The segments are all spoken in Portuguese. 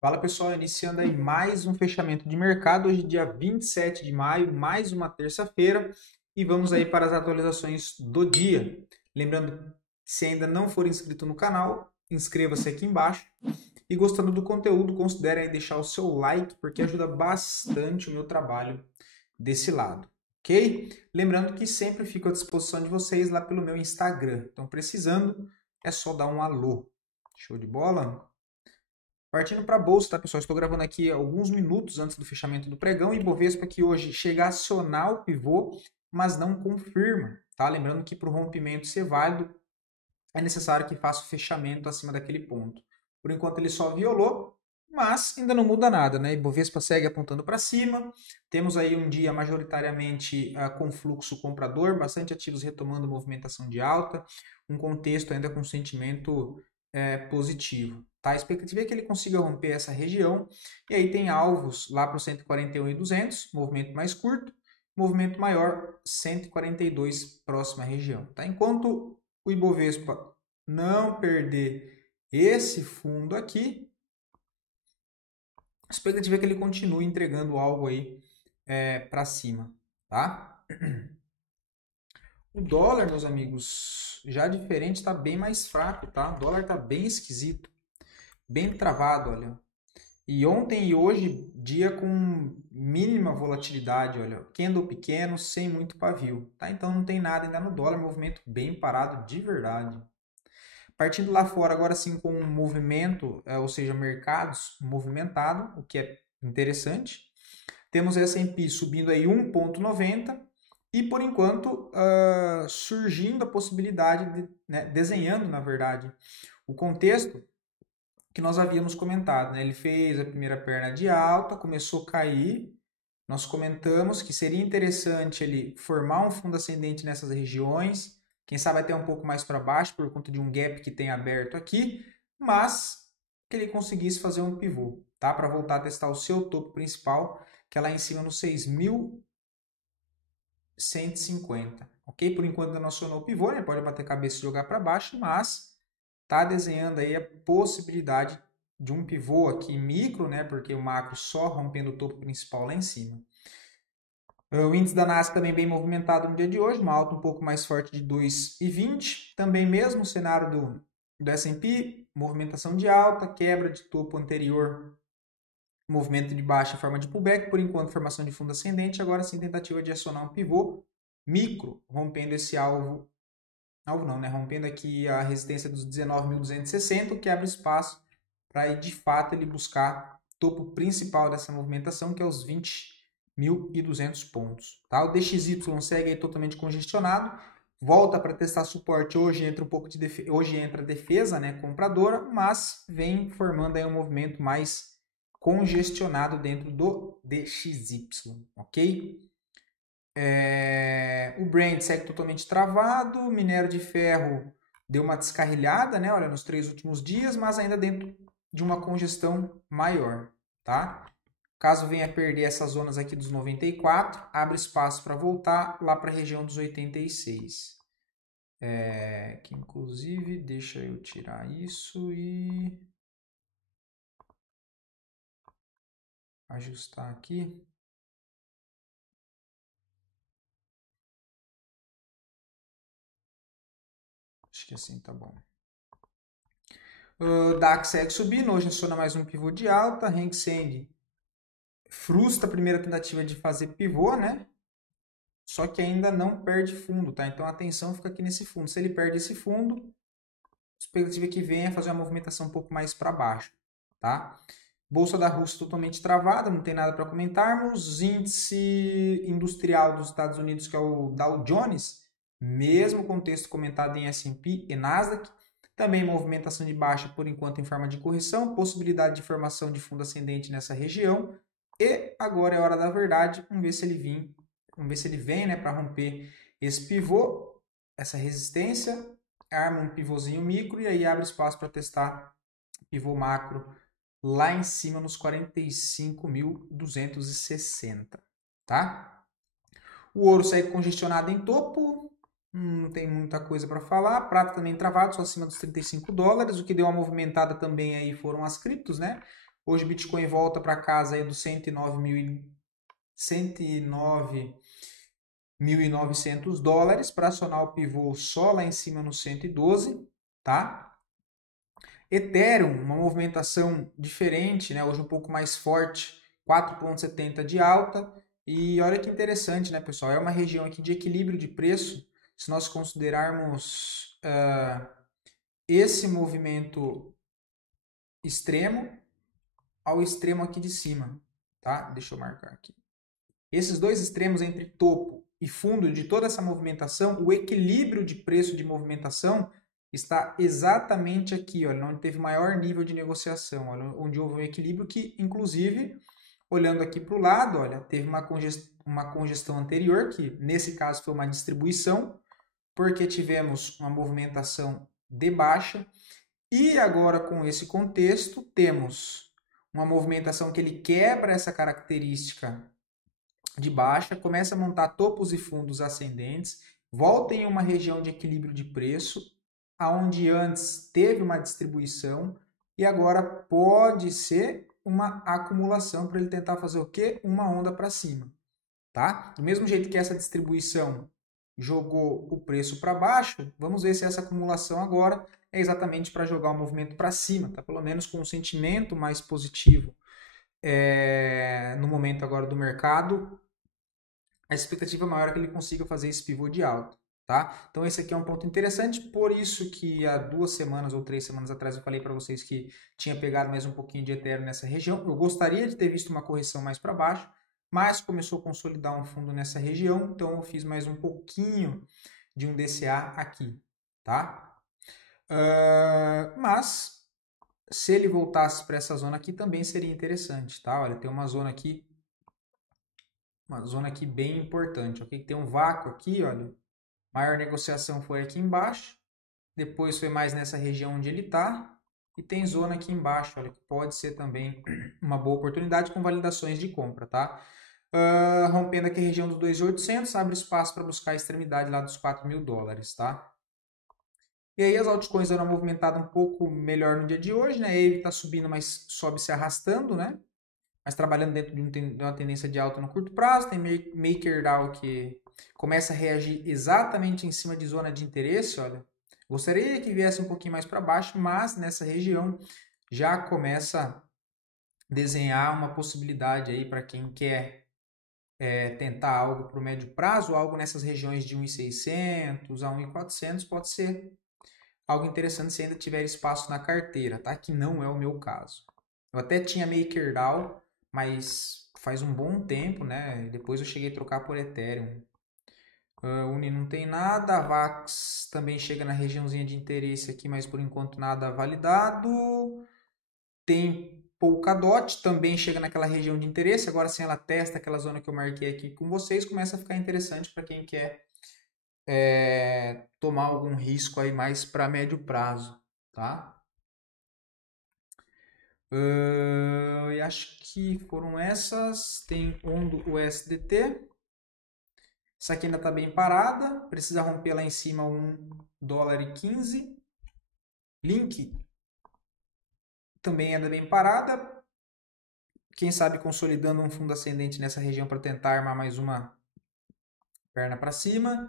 Fala pessoal, iniciando aí mais um fechamento de mercado, hoje dia 27 de maio, mais uma terça-feira, e vamos aí para as atualizações do dia. Lembrando, se ainda não for inscrito no canal, inscreva-se aqui embaixo, e gostando do conteúdo, considere aí deixar o seu like, porque ajuda bastante o meu trabalho desse lado, ok? Lembrando que sempre fico à disposição de vocês lá pelo meu Instagram, então precisando, é só dar um alô. Show de bola? Partindo para a bolsa, tá, pessoal? Estou gravando aqui alguns minutos antes do fechamento do pregão. Ibovespa que hoje chega a acionar o pivô, mas não confirma, tá? Lembrando que para o rompimento ser válido, é necessário que faça o fechamento acima daquele ponto. Por enquanto ele só violou, mas ainda não muda nada, né? Ibovespa segue apontando para cima. Temos aí um dia majoritariamente com fluxo comprador, bastante ativos retomando movimentação de alta, um contexto ainda com sentimento positivo. Tá? A expectativa é que ele consiga romper essa região, e aí tem alvos lá para os 141.200, movimento mais curto, movimento maior, 142 próxima região. Tá? Enquanto o Ibovespa não perder esse fundo aqui, a expectativa é que ele continue entregando algo aí para cima, tá? O dólar, meus amigos, já diferente, está bem mais fraco, tá? O dólar está bem esquisito, bem travado, olha. E ontem e hoje, dia com mínima volatilidade, olha. Candle pequeno, sem muito pavio, tá? Então não tem nada ainda no dólar, movimento bem parado de verdade. Partindo lá fora, agora sim, com um movimento, ou seja, mercados movimentado, o que é interessante. Temos S&P subindo aí 1,90 e, por enquanto, surgindo a possibilidade, né, desenhando, na verdade, o contexto que nós havíamos comentado. Né? Ele fez a primeira perna de alta, começou a cair. Nós comentamos que seria interessante ele formar um fundo ascendente nessas regiões, quem sabe até um pouco mais para baixo por conta de um gap que tem aberto aqui, mas que ele conseguisse fazer um pivô, tá? Para voltar a testar o seu topo principal, que é lá em cima no 6.150, ok? Por enquanto não acionou o pivô, ele pode bater cabeça e jogar para baixo, mas tá desenhando aí a possibilidade de um pivô aqui micro, né? Porque o macro só rompendo o topo principal lá em cima. O índice da Nasdaq também bem movimentado no dia de hoje, uma alta um pouco mais forte de 2,20. Também mesmo o cenário do S&P, movimentação de alta, quebra de topo anterior, movimento de baixa em forma de pullback, por enquanto formação de fundo ascendente, agora sim tentativa de acionar um pivô micro, rompendo esse alvo não, né? Rompendo aqui a resistência dos 19.260, o que abre espaço para de fato ele buscar topo principal dessa movimentação, que é os 20.200 pontos. Tá? O DXY segue aí totalmente congestionado, volta para testar suporte, hoje entra um pouco de hoje entra a defesa, né, compradora, mas vem formando aí um movimento mais congestionado dentro do DXY, ok? O Brent segue totalmente travado, o minério de ferro deu uma descarrilhada, né, olha, nos 3 últimos dias, mas ainda dentro de uma congestão maior, tá? Caso venha a perder essas zonas aqui dos 94, abre espaço para voltar lá para a região dos 86. Que inclusive, deixa eu tirar isso e ajustar aqui. Acho que assim tá bom. O DAX segue subindo, hoje aciona mais um pivô de alta, Hang Seng frustra a primeira tentativa de fazer pivô, né? Só que ainda não perde fundo, tá? Então a atenção fica aqui nesse fundo. Se ele perde esse fundo, a expectativa que vem é fazer uma movimentação um pouco mais para baixo, tá? Bolsa da Rússia totalmente travada, não tem nada para comentarmos. Índice industrial dos Estados Unidos, que é o Dow Jones, mesmo contexto comentado em S&P e Nasdaq, também movimentação de baixa por enquanto em forma de correção, possibilidade de formação de fundo ascendente nessa região. E agora é hora da verdade, vamos ver se ele vem, né, para romper esse pivô, essa resistência, arma um pivôzinho micro e aí abre espaço para testar pivô macro lá em cima nos 45.260, tá? O ouro segue congestionado em topo, não tem muita coisa para falar. Prata também travado, só acima dos $35, o que deu uma movimentada também aí foram as criptos, né? Hoje o Bitcoin volta para casa aí dos 109.900 dólares para acionar o pivô só lá em cima no 112, tá? Ethereum, uma movimentação diferente, né? Hoje um pouco mais forte, 4,70 de alta. E olha que interessante, né, pessoal? É uma região aqui de equilíbrio de preço. Se nós considerarmos esse movimento extremo ao extremo aqui de cima, tá? Deixa eu marcar aqui. Esses dois extremos entre topo e fundo de toda essa movimentação, o equilíbrio de preço de movimentação está exatamente aqui, olha, onde teve maior nível de negociação, olha, onde houve um equilíbrio que, inclusive, olhando aqui para o lado, olha, teve uma congestão anterior, que nesse caso foi uma distribuição, porque tivemos uma movimentação de baixa, e agora com esse contexto, temos uma movimentação que ele quebra essa característica de baixa, começa a montar topos e fundos ascendentes, volta em uma região de equilíbrio de preço, aonde antes teve uma distribuição e agora pode ser uma acumulação para ele tentar fazer o quê? Uma onda para cima, tá? Do mesmo jeito que essa distribuição jogou o preço para baixo, vamos ver se essa acumulação agora é exatamente para jogar o movimento para cima, tá? Pelo menos com um sentimento mais positivo no momento agora do mercado, a expectativa maior é que ele consiga fazer esse pivô de alta, tá? Então esse aqui é um ponto interessante, por isso que há 2 semanas ou 3 semanas atrás eu falei para vocês que tinha pegado mais um pouquinho de Ethereum nessa região. Eu gostaria de ter visto uma correção mais para baixo, mas começou a consolidar um fundo nessa região, então eu fiz mais um pouquinho de um DCA aqui, tá? Mas se ele voltasse para essa zona aqui também seria interessante, tá? Olha, tem uma zona aqui bem importante, ok? Tem um vácuo aqui, olha, maior negociação foi aqui embaixo, depois foi mais nessa região onde ele está, e tem zona aqui embaixo, olha, que pode ser também uma boa oportunidade com validações de compra, tá? Rompendo aqui a região dos 2.800, abre espaço para buscar a extremidade lá dos 4.000 dólares, tá? E aí as altcoins deram uma movimentada um pouco melhor no dia de hoje, né? A Aave está subindo, mas sobe se arrastando, né? Mas trabalhando dentro de uma tendência de alta no curto prazo. Tem MakerDAO que começa a reagir exatamente em cima de zona de interesse, olha. Gostaria que viesse um pouquinho mais para baixo, mas nessa região já começa a desenhar uma possibilidade aí para quem quer tentar algo para o médio prazo, algo nessas regiões de 1.600 a 1.400 pode ser algo interessante se ainda tiver espaço na carteira, tá? Que não é o meu caso. Eu até tinha MakerDAO, mas faz um bom tempo, né? Depois eu cheguei a trocar por Ethereum. Uni não tem nada, a VAX também chega na regiãozinha de interesse aqui, mas por enquanto nada validado. Tem Polkadot, também chega naquela região de interesse, agora sim ela testa aquela zona que eu marquei aqui com vocês, começa a ficar interessante para quem quer tomar algum risco aí mais para médio prazo, tá? E acho que foram essas. Tem Ondo USDT. Essa aqui ainda está bem parada. Precisa romper lá em cima $1,15. Link também anda bem parada. Quem sabe consolidando um fundo ascendente nessa região para tentar armar mais uma perna para cima.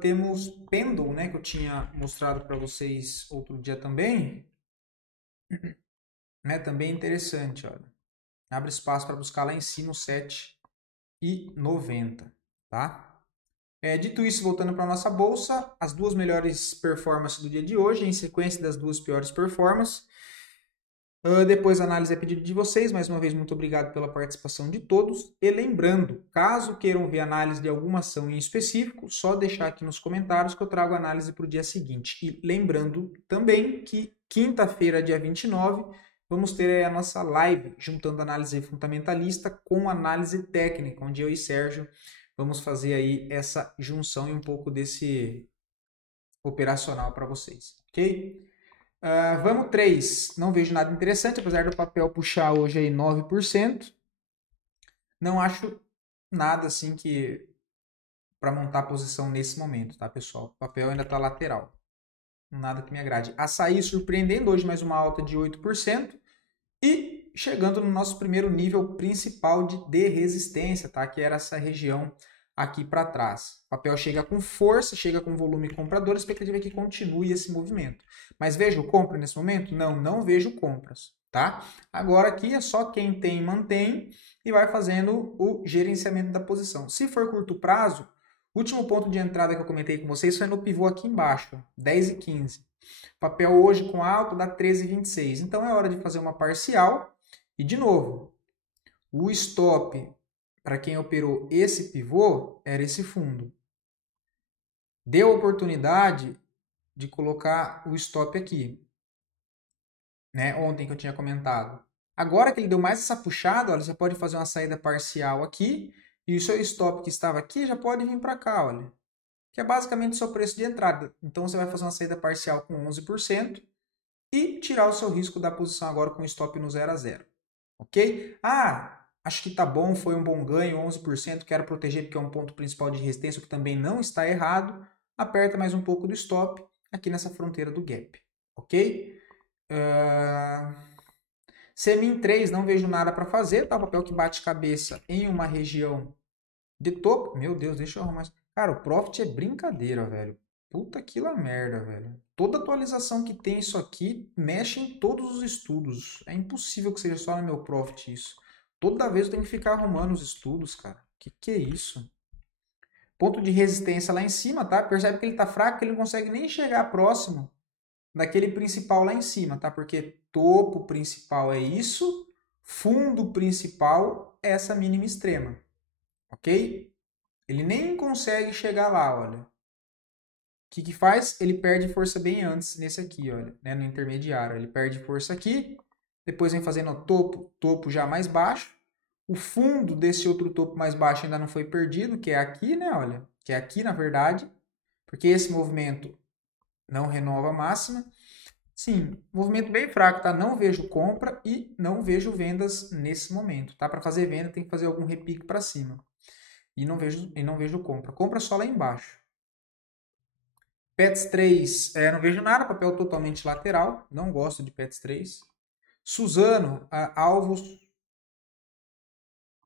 Temos Pendle, né, que eu tinha mostrado para vocês outro dia também. Né, também interessante, olha. Abre espaço para buscar lá em cima o 7,90, tá? Dito isso, voltando para a nossa bolsa, as 2 melhores performances do dia de hoje, em sequência das 2 piores performances. Depois a análise é pedido de vocês. Mais uma vez, muito obrigado pela participação de todos. E lembrando, caso queiram ver análise de alguma ação em específico, só deixar aqui nos comentários que eu trago a análise para o dia seguinte. E lembrando também que quinta-feira, dia 29, vamos ter a nossa live, juntando análise fundamentalista com análise técnica, onde eu e Sérgio vamos fazer aí essa junção e um pouco desse operacional para vocês, ok? Vamos 3. Não vejo nada interessante, apesar do papel puxar hoje aí 9%. Não acho nada assim que para montar a posição nesse momento, tá, pessoal? O papel ainda está lateral. Nada que me agrade. Açaí surpreendendo hoje mais uma alta de 8%. E chegando no nosso primeiro nível principal de resistência, tá? Que era essa região aqui para trás. O papel chega com força, chega com volume comprador, a expectativa é que continue esse movimento. Mas vejo compra nesse momento? Não, não vejo compras, tá? Agora aqui é só quem tem, mantém e vai fazendo o gerenciamento da posição. Se for curto prazo, o último ponto de entrada que eu comentei com vocês foi no pivô aqui embaixo, 10,15. Papel hoje com alta dá 13,26. Então é hora de fazer uma parcial. E de novo, o stop para quem operou esse pivô era esse fundo. Deu a oportunidade de colocar o stop aqui, né? Ontem que eu tinha comentado. Agora que ele deu mais essa puxada, olha, você pode fazer uma saída parcial aqui e o seu stop que estava aqui já pode vir para cá, olha. Que é basicamente o seu preço de entrada. Então você vai fazer uma saída parcial com 11% e tirar o seu risco da posição agora com stop no 0 a 0. Ok? Ah, acho que tá bom, foi um bom ganho, 11%, quero proteger porque é um ponto principal de resistência, o que também não está errado. Aperta mais um pouco do stop aqui nessa fronteira do gap. Ok? CMIN 3, não vejo nada para fazer, tá? O papel que bate cabeça em uma região de topo. Meu Deus, deixa eu arrumar isso. Cara, o Profit é brincadeira, velho. Puta que lá merda, velho. Toda atualização que tem isso aqui mexe em todos os estudos. É impossível que seja só no meu Profit isso. Toda vez eu tenho que ficar arrumando os estudos, cara. Que é isso? Ponto de resistência lá em cima, tá? Percebe que ele tá fraco, que ele não consegue nem chegar próximo daquele principal lá em cima, tá? Porque topo principal é isso, fundo principal é essa mínima extrema. Ok? Ele nem consegue chegar lá, olha. O que faz? Ele perde força bem antes nesse aqui, olha, né, no intermediário. Ele perde força aqui, depois vem fazendo o topo já mais baixo. O fundo desse outro topo mais baixo ainda não foi perdido, que é aqui, né, olha, que é aqui na verdade, porque esse movimento não renova a máxima. Sim, movimento bem fraco, tá? Não vejo compra e não vejo vendas nesse momento, tá? Para fazer venda tem que fazer algum repique para cima. E não vejo compra. Compra só lá embaixo. Pets 3, não vejo nada, papel totalmente lateral, não gosto de Pets 3. Suzano, alvos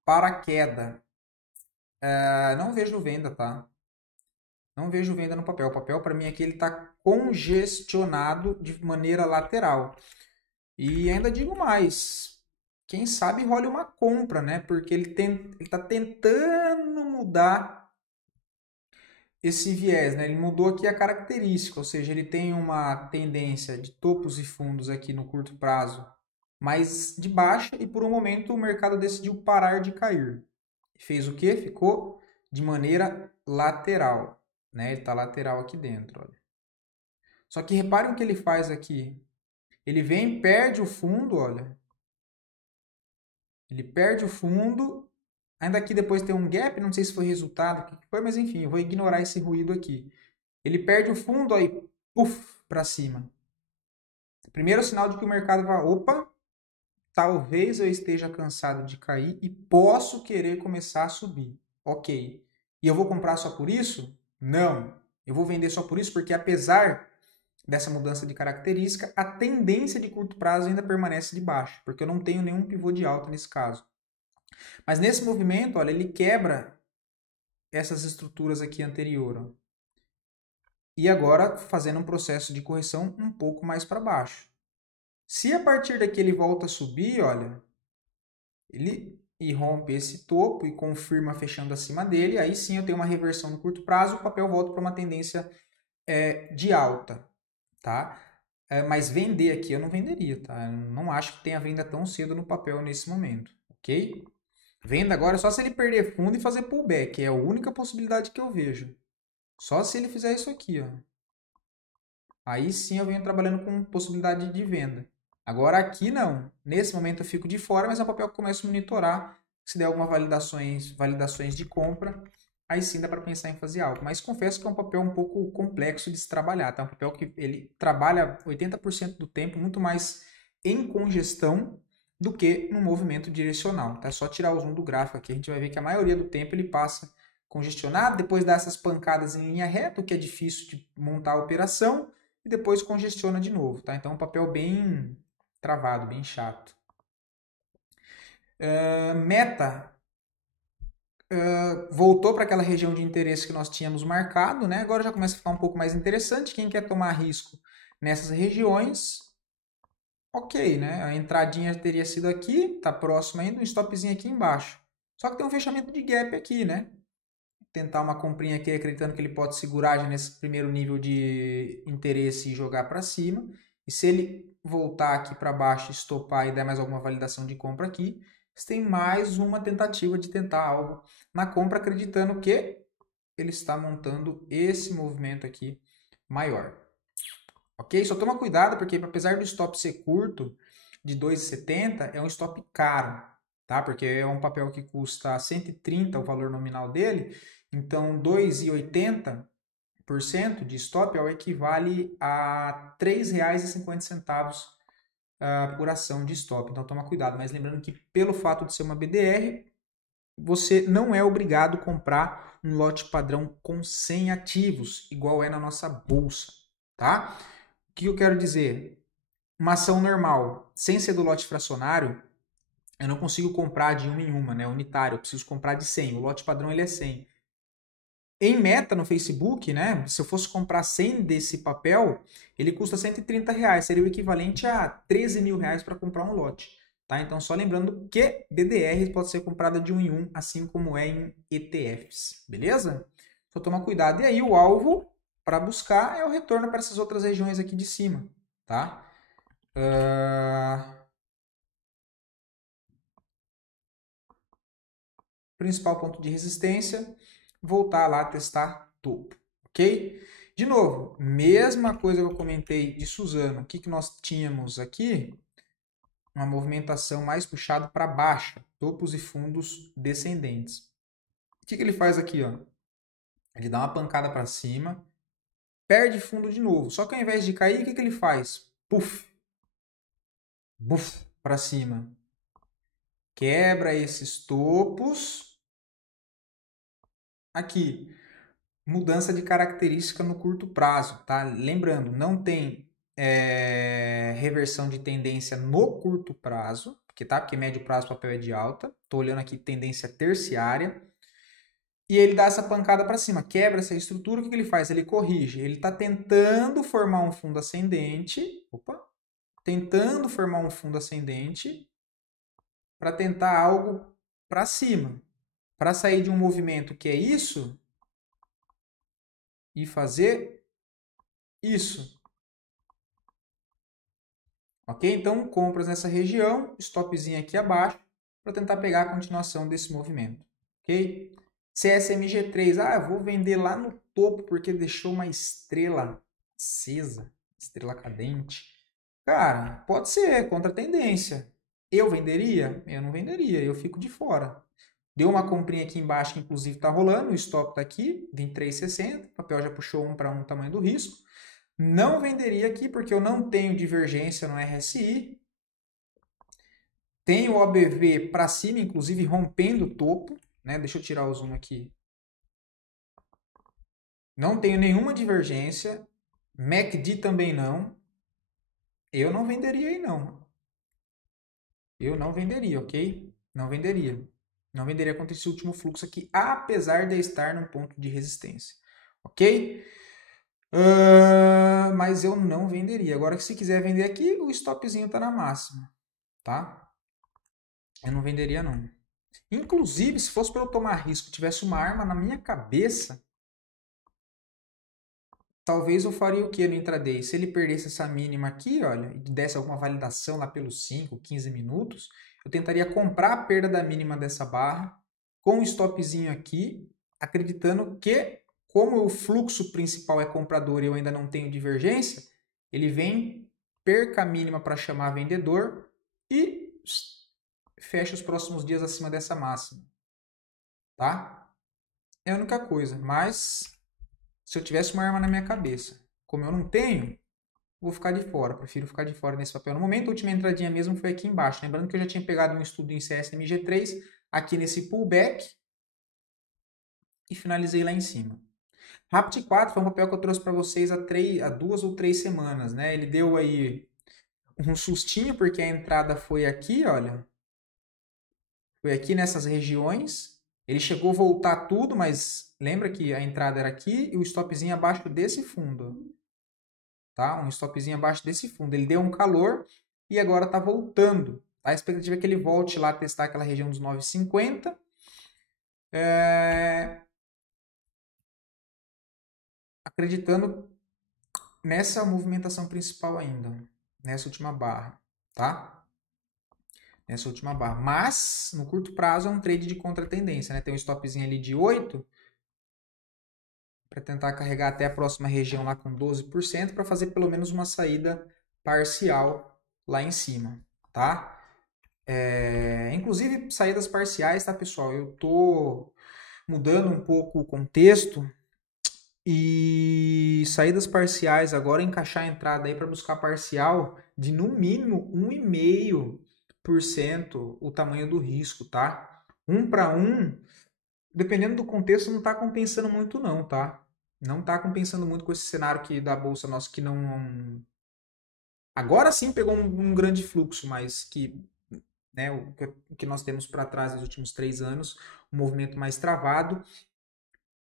para queda. Não vejo venda, tá? Não vejo venda no papel. O papel, para mim, aqui ele está congestionado de maneira lateral. E ainda digo mais, quem sabe role uma compra, né? Porque ele está tentando mudar esse viés, né? Ele mudou aqui a característica, ou seja, ele tem uma tendência de topos e fundos aqui no curto prazo mais de baixa e por um momento o mercado decidiu parar de cair. Fez o quê? Ficou de maneira lateral, né? Ele está lateral aqui dentro, olha. Só que reparem o que ele faz aqui. Ele vem, perde o fundo, olha. Ele perde o fundo. Ainda aqui depois tem um gap, não sei se foi resultado, o que foi, mas enfim, eu vou ignorar esse ruído aqui. Ele perde o fundo, aí, puf, para cima. Primeiro sinal de que o mercado vai, opa, talvez eu esteja cansado de cair e posso querer começar a subir. Ok. E eu vou comprar só por isso? Não. Eu vou vender só por isso porque apesar dessa mudança de característica, a tendência de curto prazo ainda permanece de baixo, porque eu não tenho nenhum pivô de alta nesse caso. Mas nesse movimento, olha, ele quebra essas estruturas aqui anterior. E agora fazendo um processo de correção um pouco mais para baixo. Se a partir daqui ele volta a subir, olha, ele rompe esse topo e confirma fechando acima dele, aí sim eu tenho uma reversão no curto prazo, o papel volta para uma tendência de alta, tá? Mas vender aqui eu não venderia, tá? Eu não acho que tenha venda tão cedo no papel nesse momento, ok? Venda agora só se ele perder fundo e fazer pullback, é a única possibilidade que eu vejo. Só se ele fizer isso aqui, ó. Aí sim eu venho trabalhando com possibilidade de venda. Agora aqui não. Nesse momento eu fico de fora, mas é um papel que eu começo a monitorar. Se der algumas validações de compra, aí sim dá para pensar em fazer algo. Mas confesso que é um papel um pouco complexo de se trabalhar. Tá? Um papel que ele trabalha 80% do tempo muito mais em congestão do que no movimento direcional. Tá? É só tirar o zoom do gráfico aqui, a gente vai ver que a maioria do tempo ele passa congestionado, depois dá essas pancadas em linha reta, o que é difícil de montar a operação, e depois congestiona de novo, tá? Então, um papel bem travado, bem chato. Meta voltou para aquela região de interesse que nós tínhamos marcado, né? Agora já começa a ficar um pouco mais interessante. Quem quer tomar risco nessas regiões, ok, né? A entradinha teria sido aqui, tá próximo ainda, um stopzinho aqui embaixo. Só que tem um fechamento de gap aqui, né? Tentar uma comprinha aqui acreditando que ele pode segurar já nesse primeiro nível de interesse e jogar para cima. E se ele voltar aqui para baixo, estopar e der mais alguma validação de compra aqui, você tem mais uma tentativa de tentar algo na compra, acreditando que ele está montando esse movimento aqui maior. Ok? Só toma cuidado porque apesar do stop ser curto, de 2,70, é um stop caro, tá? Porque é um papel que custa 130 o valor nominal dele, então 2,80% de stop é o equivale a R$ 3,50 por ação de stop. Então toma cuidado, mas lembrando que pelo fato de ser uma BDR, você não é obrigado a comprar um lote padrão com 100 ativos, igual é na nossa bolsa, tá? O que eu quero dizer? Uma ação normal, sem ser do lote fracionário, eu não consigo comprar de uma em uma, né? Unitário, eu preciso comprar de 100. O lote padrão ele é 100. Em meta no Facebook, né? Se eu fosse comprar 100 desse papel, ele custa R$ 130. Seria o equivalente a 13 mil reais para comprar um lote. Tá? Então, só lembrando que BDR pode ser comprada de um em um, assim como é em ETFs. Beleza? Só tomar cuidado. E aí, o alvo para buscar é o retorno para essas outras regiões aqui de cima. Tá? Principal ponto de resistência, voltar lá a testar topo, ok? De novo, mesma coisa que eu comentei de Suzano, o que nós tínhamos aqui? Uma movimentação mais puxada para baixo, topos e fundos descendentes. O que ele faz aqui? Ó? Ele dá uma pancada para cima, perde fundo de novo, só que ao invés de cair, o que ele faz? Puff, buff, para cima. Quebra esses topos aqui. Mudança de característica no curto prazo, tá? Lembrando, não tem reversão de tendência no curto prazo, porque médio prazo o papel é de alta. Estou olhando aqui tendência terciária. E ele dá essa pancada para cima, quebra essa estrutura. O que ele faz? Ele corrige. Ele está tentando formar um fundo ascendente. Opa! Tentando formar um fundo ascendente para tentar algo para cima. Para sair de um movimento que é isso e fazer isso. Ok? Então, compras nessa região, stopzinho aqui abaixo, para tentar pegar a continuação desse movimento. Ok? CSMG3, eu vou vender lá no topo porque deixou uma estrela acesa, estrela cadente. Cara, pode ser, contra a tendência. Eu venderia? Eu não venderia, eu fico de fora. Deu uma comprinha aqui embaixo que inclusive está rolando, o stop está aqui, 23,60, o papel já puxou 1 para 1 tamanho do risco. Não venderia aqui porque eu não tenho divergência no RSI. Tenho o OBV para cima, inclusive rompendo o topo. Né? Deixa eu tirar o zoom aqui. Não tenho nenhuma divergência. MACD também não. Eu não venderia aí não. Eu não venderia, ok? Não venderia. Não venderia contra esse último fluxo aqui, apesar de estar num ponto de resistência. Ok? Mas eu não venderia. Agora, se quiser vender aqui, o stopzinho está na máxima. Tá? Eu não venderia não. Inclusive, se fosse para eu tomar risco, tivesse uma arma na minha cabeça, talvez eu faria o que no intraday? Se ele perdesse essa mínima aqui, olha, e desse alguma validação lá pelos 5, 15 minutos, eu tentaria comprar a perda da mínima dessa barra com um stopzinho aqui, acreditando que, como o fluxo principal é comprador e eu ainda não tenho divergência, ele vem, perca a mínima para chamar vendedor e fecha os próximos dias acima dessa máxima. Tá? É a única coisa, mas se eu tivesse uma arma na minha cabeça, como eu não tenho, vou ficar de fora. Prefiro ficar de fora nesse papel no momento. A última entradinha mesmo foi aqui embaixo. Lembrando que eu já tinha pegado um estudo em CSMG3 aqui nesse pullback e finalizei lá em cima. Rapt 4 foi um papel que eu trouxe para vocês há 2 ou 3 semanas, né? Ele deu aí um sustinho porque a entrada foi aqui, olha. foi aqui nessas regiões. Ele chegou a voltar tudo, mas lembra que a entrada era aqui e o stopzinho abaixo desse fundo. Tá? Um stopzinho abaixo desse fundo. Ele deu um calor e agora está voltando. A expectativa é que ele volte lá a testar aquela região dos 9,50. Acreditando nessa movimentação principal ainda, nessa última barra, tá? Nessa última barra. Mas, no curto prazo, é um trade de contratendência, né? Tem um stopzinho ali de 8 para tentar carregar até a próxima região lá com 12% para fazer pelo menos uma saída parcial lá em cima, tá? Inclusive, saídas parciais, tá, pessoal? Eu tô mudando um pouco o contexto e saídas parciais agora encaixar a entrada aí para buscar parcial de no mínimo 1,5% o tamanho do risco, tá? 1 para 1, dependendo do contexto, não está compensando muito não, tá? Não está compensando muito com esse cenário que da bolsa nossa que não agora sim pegou um grande fluxo, mas que né, o que nós temos para trás nos últimos 3 anos, um movimento mais travado.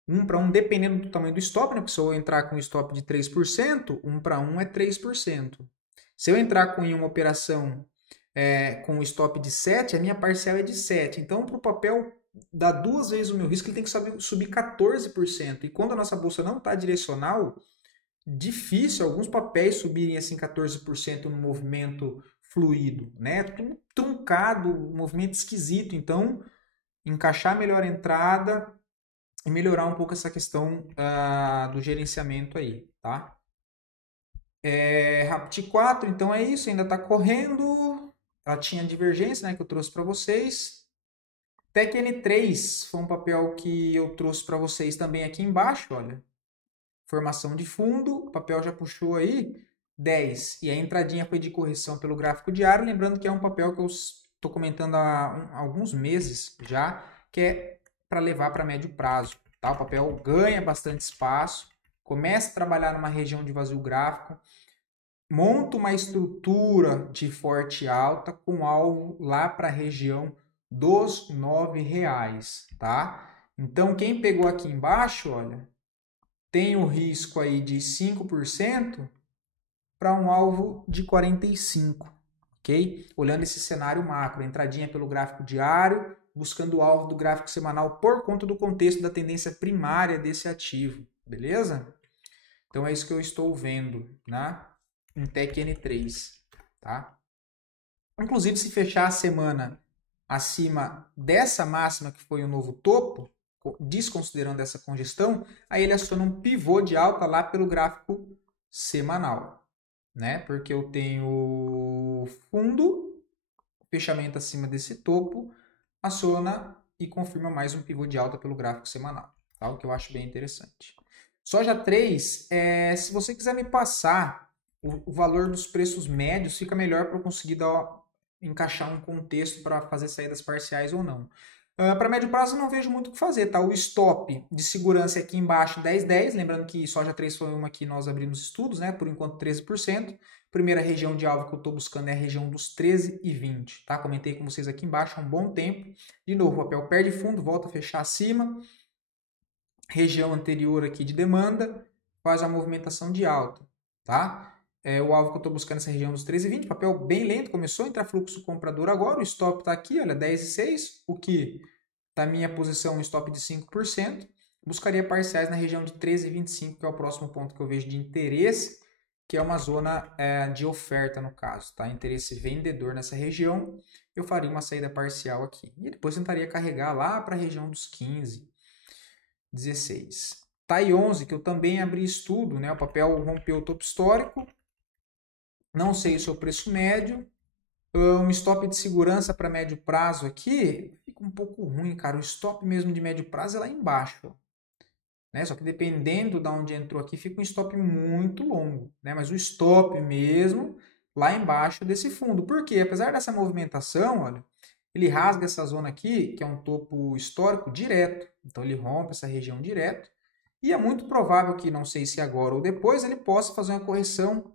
1 para 1, dependendo do tamanho do stop, né? Porque se eu entrar com um stop de 3%, 1 para 1 é 3%. Se eu entrar com uma operação com um stop de 7, a minha parcial é de 7. Então, para o papel dar 2 vezes o meu risco, ele tem que subir 14%. E quando a nossa bolsa não está direcional, difícil alguns papéis subirem assim 14% no movimento fluido, né? Tudo truncado, um movimento esquisito. Então, encaixar melhor a entrada e melhorar um pouco essa questão do gerenciamento aí, tá? Rapti 4, então é isso, ainda está correndo. Ela tinha divergência, né, que eu trouxe para vocês. Tec N3 foi um papel que eu trouxe para vocês também aqui embaixo, olha. Formação de fundo, o papel já puxou aí 10. E a entradinha foi de correção pelo gráfico diário, lembrando que é um papel que eu estou comentando há alguns meses já, que é para levar para médio prazo. Tá? O papel ganha bastante espaço, começa a trabalhar numa região de vazio gráfico, monta uma estrutura de forte alta com alvo lá para a região dos R$9, tá? Então, quem pegou aqui embaixo, olha, tem o risco aí de 5% para um alvo de 45%, ok? Olhando esse cenário macro, entradinha pelo gráfico diário, buscando o alvo do gráfico semanal por conta do contexto da tendência primária desse ativo, beleza? Então é isso que eu estou vendo, né? Em Tec N3, tá? Inclusive, se fechar a semana acima dessa máxima que foi o novo topo, desconsiderando essa congestão, aí ele aciona um pivô de alta lá pelo gráfico semanal, né? Porque eu tenho fundo, fechamento acima desse topo, aciona e confirma mais um pivô de alta pelo gráfico semanal, tá? O que eu acho bem interessante. Soja 3, se você quiser me passar o valor dos preços médios, fica melhor para eu conseguir encaixar um contexto para fazer saídas parciais ou não. Para médio prazo, eu não vejo muito o que fazer, tá? O stop de segurança é aqui embaixo, 10,10. Lembrando que soja 3 foi uma que nós abrimos estudos, né? Por enquanto, 13%. Primeira região de alvo que eu estou buscando é a região dos 13,20, tá? Comentei com vocês aqui embaixo há um bom tempo. De novo, o papel perde fundo, volta a fechar acima. Região anterior aqui de demanda, faz a movimentação de alta, tá? O alvo que eu estou buscando essa região dos 13,20, papel bem lento, começou a entrar fluxo comprador agora, o stop está aqui, olha, 10,6, o que da minha posição um stop de 5%, buscaria parciais na região de 13,25, que é o próximo ponto que eu vejo de interesse, que é uma zona de oferta no caso, tá? Interesse vendedor nessa região, eu faria uma saída parcial aqui, e depois tentaria carregar lá para a região dos 15, 16. TAI 11, que eu também abri estudo, né? O papel rompeu o topo histórico. Não sei o seu preço médio. Um stop de segurança para médio prazo aqui fica um pouco ruim, cara. O stop mesmo de médio prazo é lá embaixo. Né? Só que dependendo de onde entrou aqui, fica um stop muito longo. Né? Mas o stop mesmo lá embaixo desse fundo. Por quê? Apesar dessa movimentação, olha, ele rasga essa zona aqui, que é um topo histórico, direto. Então ele rompe essa região direto. E é muito provável que, não sei se agora ou depois, ele possa fazer uma correção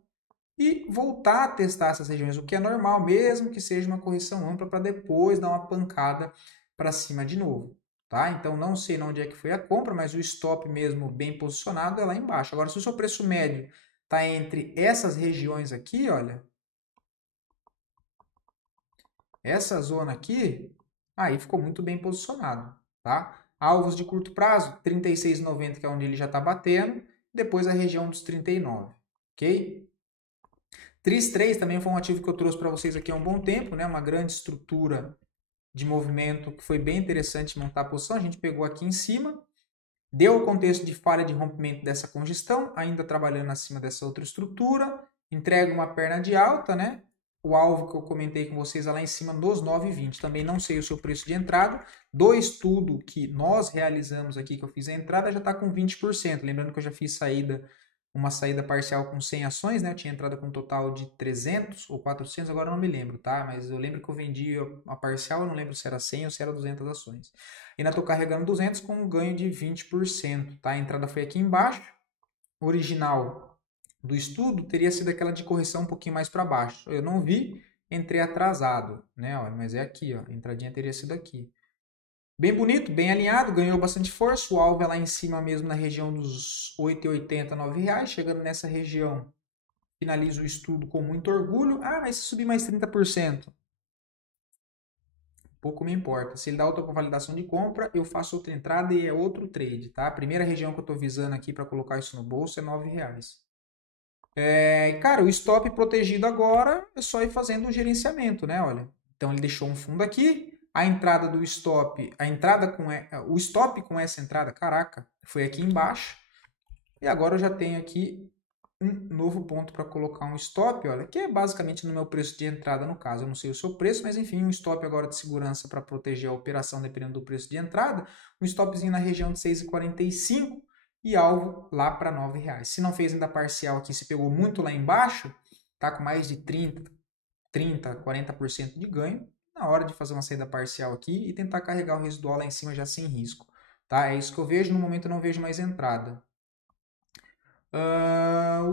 e voltar a testar essas regiões, o que é normal, mesmo que seja uma correção ampla, para depois dar uma pancada para cima de novo. Tá? Então, não sei onde é que foi a compra, mas o stop mesmo bem posicionado é lá embaixo. Agora, se o seu preço médio está entre essas regiões aqui, olha, essa zona aqui, aí ficou muito bem posicionado, tá? Alvos de curto prazo, 36,90, que é onde ele já está batendo, depois a região dos 39, ok? TRIS 3 também foi um ativo que eu trouxe para vocês aqui há um bom tempo, né? Uma grande estrutura de movimento que foi bem interessante montar a posição. A gente pegou aqui em cima, deu o contexto de falha de rompimento dessa congestão, ainda trabalhando acima dessa outra estrutura, entrega uma perna de alta, né? O alvo que eu comentei com vocês lá em cima dos 9,20. Também não sei o seu preço de entrada. Do estudo que nós realizamos aqui, que eu fiz a entrada, já está com 20%. Lembrando que eu já fiz uma saída parcial com 100 ações, né? Eu tinha entrada com um total de 300 ou 400, agora eu não me lembro, tá? Mas eu lembro que eu vendi a parcial, eu não lembro se era 100 ou se era 200 ações. Ainda estou carregando 200 com um ganho de 20%, tá? A entrada foi aqui embaixo. O original do estudo teria sido aquela de correção um pouquinho mais para baixo. Eu não vi, entrei atrasado, né? Mas é aqui, ó. A entradinha teria sido aqui. Bem bonito, bem alinhado, ganhou bastante força. O alvo é lá em cima mesmo, na região dos R$ 8,80, R$ 9,00. Chegando nessa região, finalizo o estudo com muito orgulho. Ah, mas se subir mais 30%? Pouco me importa. Se ele dá outra validação de compra, eu faço outra entrada e é outro trade, tá? A primeira região que eu estou visando aqui para colocar isso no bolso é R$ 9,00. Cara, o stop protegido agora é só ir fazendo o gerenciamento, né? Olha, então ele deixou um fundo aqui. A entrada do stop, o stop com essa entrada, caraca, foi aqui embaixo. E agora eu já tenho aqui um novo ponto para colocar um stop, olha, que é basicamente no meu preço de entrada no caso. Eu não sei o seu preço, mas enfim, um stop agora de segurança para proteger a operação dependendo do preço de entrada. Um stopzinho na região de 6,45 e alvo lá para R$ 9,00. Se não fez ainda parcial aqui, se pegou muito lá embaixo, tá com mais de 30, 40% de ganho, na hora de fazer uma saída parcial aqui e tentar carregar o residual lá em cima já sem risco. Tá? É isso que eu vejo, no momento eu não vejo mais entrada.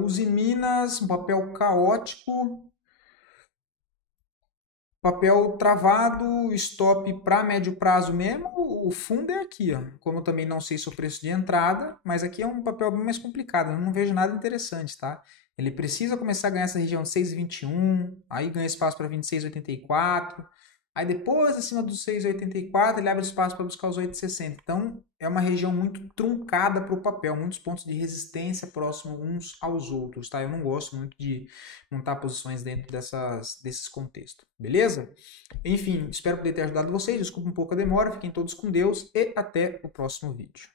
Use Minas, um papel caótico, papel travado, stop para médio prazo mesmo, o fundo é aqui, ó. Como eu também não sei se o preço de entrada, mas aqui é um papel bem mais complicado, eu não vejo nada interessante, tá? Ele precisa começar a ganhar essa região de 6,21, aí ganha espaço para 26,84, aí depois acima dos 6,84 ele abre espaço para buscar os 8,60. Então é uma região muito truncada para o papel, muitos pontos de resistência próximos uns aos outros, tá? Eu não gosto muito de montar posições dentro desses contextos, beleza? Enfim, espero poder ter ajudado vocês, desculpa um pouco a demora, fiquem todos com Deus e até o próximo vídeo.